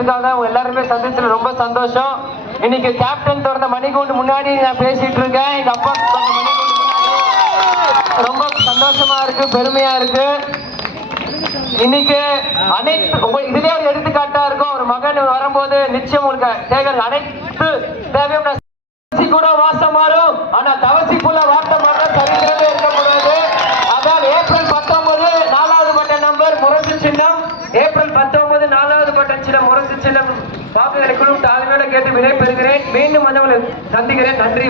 இருக்காங்க. அவங்க எல்லாருமே சந்திச்சதுல ரொம்ப சந்தோஷம். இன்னைக்கு கேப்டன் திறந்த மணிக்கூண்டு முன்னாடி நான் பேசிட்டு இருக்கேன். எங்க அப்பா திறந்த மணிக்கூண்டு முன்னாடி ரொம்ப சந்தோஷமா இருக்கு, பெருமையா இருக்கு. இன்னைக்கு அனைத்து இதுலயே ஒரு எடுத்துக்காட்டா இருக்கும். ஒரு மகன் வரும்போது நிச்சயம் உங்களுக்கு சேகர் அனைத்து தேவையான கூட வாசம் மாறும். ஆனா தவசி புள்ள வார்த்தை மாற்ற சரித்திரமே இருக்கக்கூடாது. அதான் ஏப்ரல் 19 4வது பட்ட நம்பர் முரசு சின்னம். ஏப்ரல் 19 4வது பட்ட சின்னம் முரசு சின்னம் வாக்குகளை குழு தாழ்மையோட கேட்டு விடை பெறுகிறேன். மீண்டும் சந்திக்கிறேன். நன்றி.